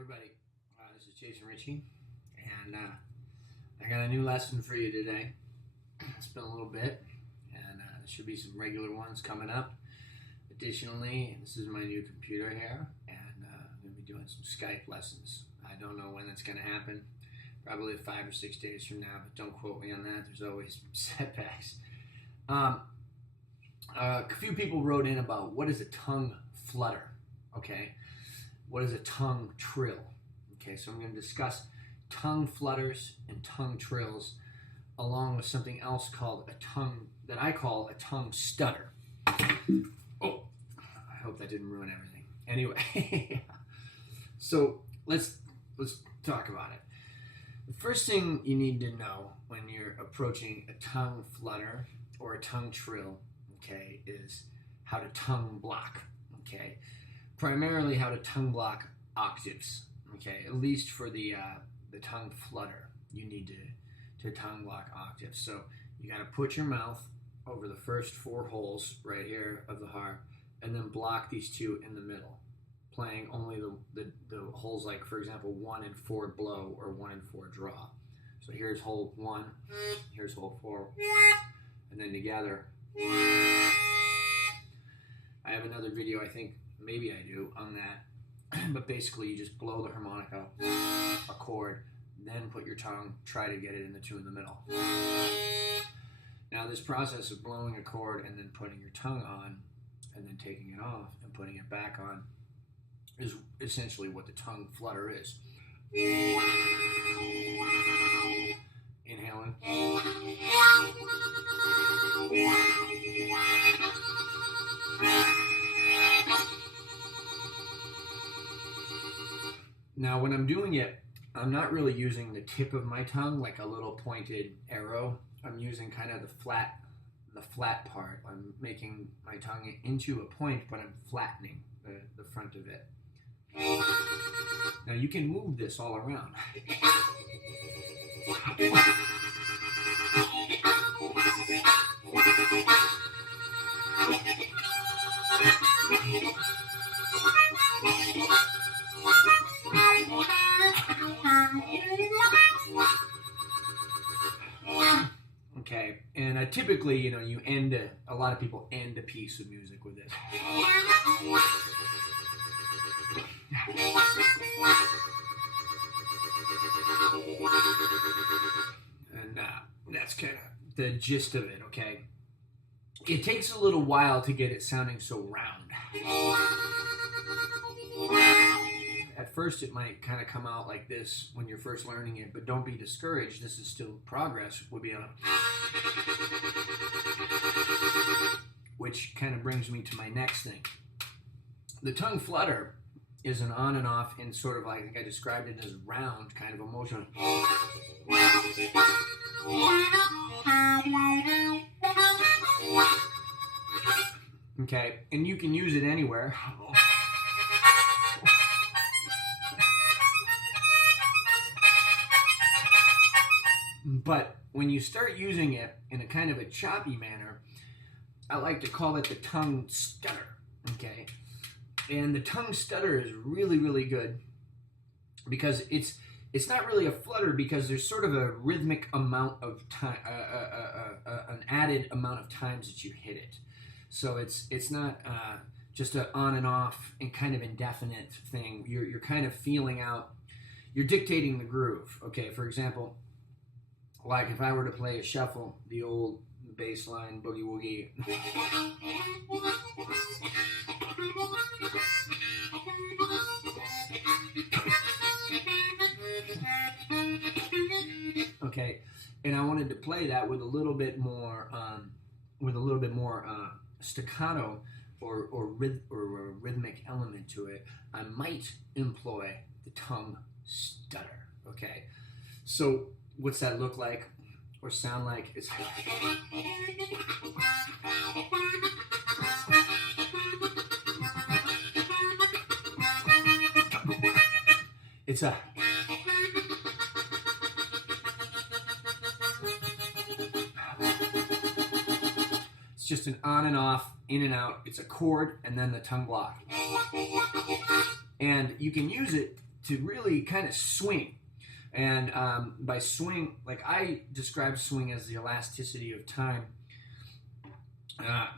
everybody, this is Jason Ricci, and I got a new lesson for you today. It's been a little bit, and there should be some regular ones coming up. Additionally, this is my new computer here, and I'm going to be doing some Skype lessons. I don't know when that's going to happen, probably 5 or 6 days from now, but don't quote me on that. There's always setbacks. A few people wrote in about what is a tongue flutter, okay? What is a tongue trill? Okay, so I'm going to discuss tongue flutters and tongue trills, along with something else called a tongue, that I call a tongue stutter. Oh, I hope that didn't ruin everything. Anyway, so let's talk about it. The first thing you need to know when you're approaching a tongue flutter or a tongue trill, okay, is how to tongue block, okay? Primarily how to tongue block octaves, okay? At least for the tongue flutter, you need to tongue block octaves. So you got to put your mouth over the first 4 holes right here of the harp, and then block these 2 in the middle, playing only the holes, like for example 1 and 4 blow or 1 and 4 draw. So here's hole 1, here's hole 4, and then together. I have another video, I think maybe I do, on that, but basically you just blow the harmonica, a chord, then put your tongue, try to get it in the 2 in the middle. Now this process of blowing a chord and then putting your tongue on and then taking it off and putting it back on is essentially what the tongue flutter is. Inhaling. Now when I'm doing it, I'm not really using the tip of my tongue like a little pointed arrow. I'm using kind of the flat part. I'm making my tongue into a point, but I'm flattening the front of it. Now you can move this all around. Okay, and typically, you end a lot of people end a piece of music with this. And that's kind of the gist of it, okay? It takes a little while to get it sounding so round. At first it might kind of come out like this when you're first learning it, but don't be discouraged. This is still progress. We'll be on, which kind of brings me to my next thing. The tongue flutter is an on and off in sort of, like, I think I described it as round kind of emotion. Okay, and you can use it anywhere. But when you start using it in a kind of a choppy manner, I like to call it the tongue stutter, okay? And the tongue stutter is really, really good because it's not really a flutter, because there's sort of a rhythmic amount of time, an added amount of times that you hit it. So it's not just an on and off and kind of indefinite thing. You're kind of feeling out, you're dictating the groove, okay? For example, like if I were to play a shuffle, the old bass line boogie woogie. Okay, and I wanted to play that with a little bit more, staccato or a rhythmic element to it. I might employ the tongue stutter. Okay, so what's that look like or sound like? It's a just an on and off, in and out. It's a chord and then the tongue block. And you can use it to really kind of swing. And by swing, like I describe swing as the elasticity of time.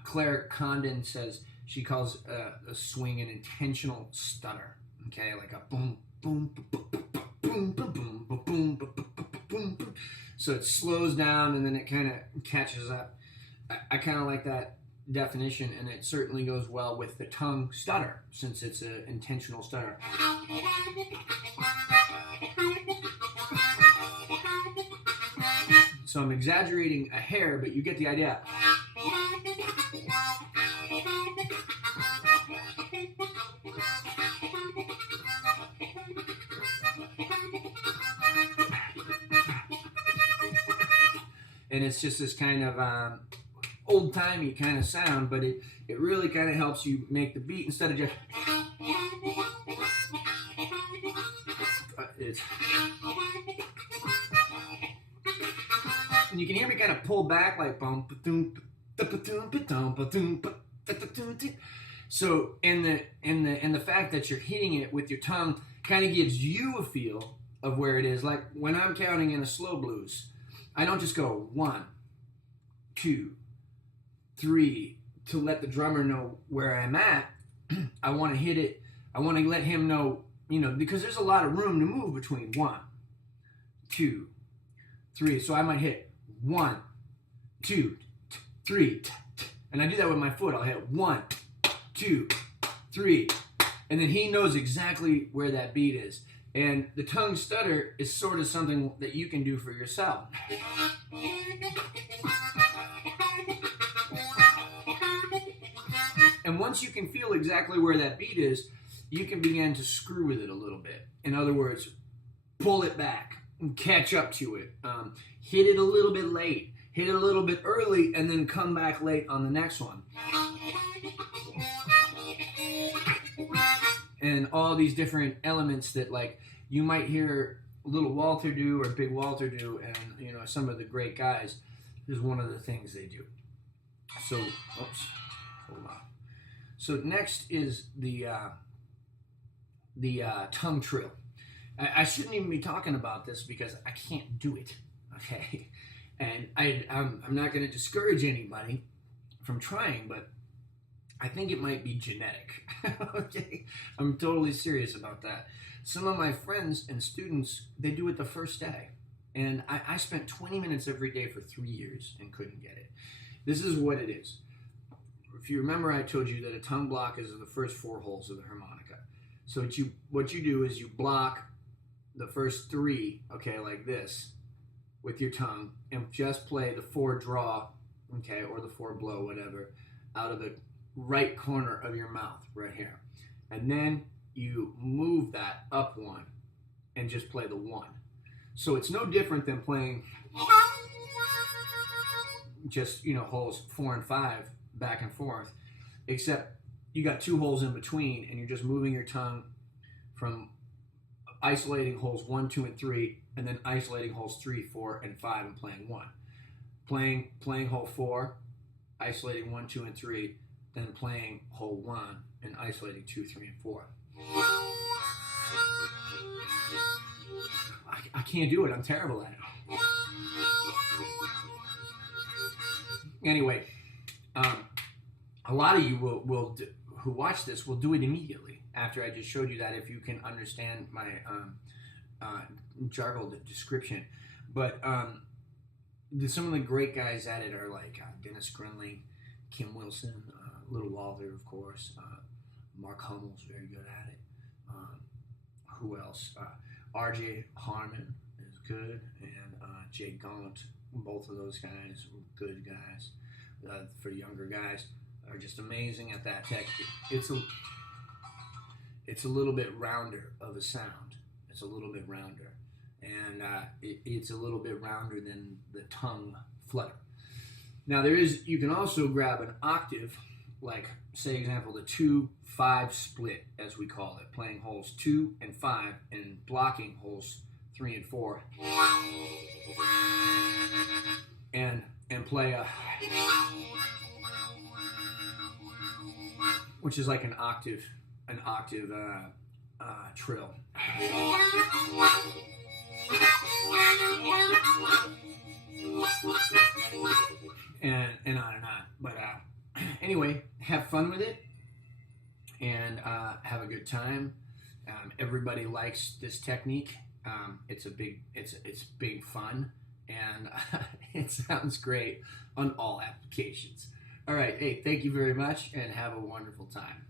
Claire Condon says she calls a swing an intentional stutter. Okay, like a boom, boom, boom, boom, boom, boom, boom, boom, boom, boom, boom. So it slows down and then it kind of catches up. I kind of like that definition, and it certainly goes well with the tongue stutter since it's an intentional stutter. So I'm exaggerating a hair, but you get the idea. And it's just this kind of old-timey kind of sound, but it really kind of helps you make the beat instead of just... And you can hear me kind of pull back like... So, and the fact that you're hitting it with your tongue kind of gives you a feel of where it is. Like when I'm counting in a slow blues, I don't just go 1, 2, 3 to let the drummer know where I'm at. I want to hit it. I want to let him know, because there's a lot of room to move between 1, 2, 3. So I might hit 1, 2, 3, and I do that with my foot. I'll hit 1, 2, 3, and then he knows exactly where that beat is. And the tongue stutter is sort of something that you can do for yourself. And once you can feel exactly where that beat is, you can begin to screw with it a little bit. In other words, pull it back and catch up to it. Hit it a little bit late, hit it a little bit early, and then come back late on the next one. And all these different elements that, like, you might hear Little Walter do or Big Walter do, and some of the great guys, is one of the things they do. So, hold on. So next is the tongue trill. I shouldn't even be talking about this because I can't do it. Okay, and I'm not going to discourage anybody from trying, but I think it might be genetic. Okay, I'm totally serious about that. Some of my friends and students, they do it the first day, and I spent 20 minutes every day for 3 years and couldn't get it. This is what it is. If you remember, I told you that a tongue block is the first 4 holes of the harmonica. So what you do is you block the first 3, okay, like this, with your tongue, and just play the 4 draw, okay, or the 4 blow, whatever, out of the right corner of your mouth, right here. And then you move that up 1 and just play the 1. So it's no different than playing just, holes 4 and 5 back and forth, except you got 2 holes in between, and you're just moving your tongue from isolating holes 1, 2, and 3, and then isolating holes 3, 4, and 5, and playing 1. Playing hole 4, isolating 1, 2, and 3, then playing hole 1 and isolating 2, 3, and 4. I can't do it. I'm terrible at it. Anyway, a lot of you who watch this will do it immediately after I just showed you that, if you can understand my jargled description. But some of the great guys at it are like Dennis Grunling, Kim Wilson, Little Walter, of course. Mark Hummel's very good at it. Who else? R.J. Harmon is good, and Jay Gaunt. Both of those guys were good guys. For younger guys, are just amazing at that tech. It's a little bit rounder of a sound. It's a little bit rounder, and it's a little bit rounder than the tongue flutter. Now you can also grab an octave, like say example the 2-5 split, as we call it, playing holes 2 and 5 and blocking holes 3 and 4, and play a, which is like an octave trill. And on and on. But anyway, have fun with it and have a good time. Everybody likes this technique. It's big fun, and it sounds great on all applications. All right, hey, thank you very much, and have a wonderful time.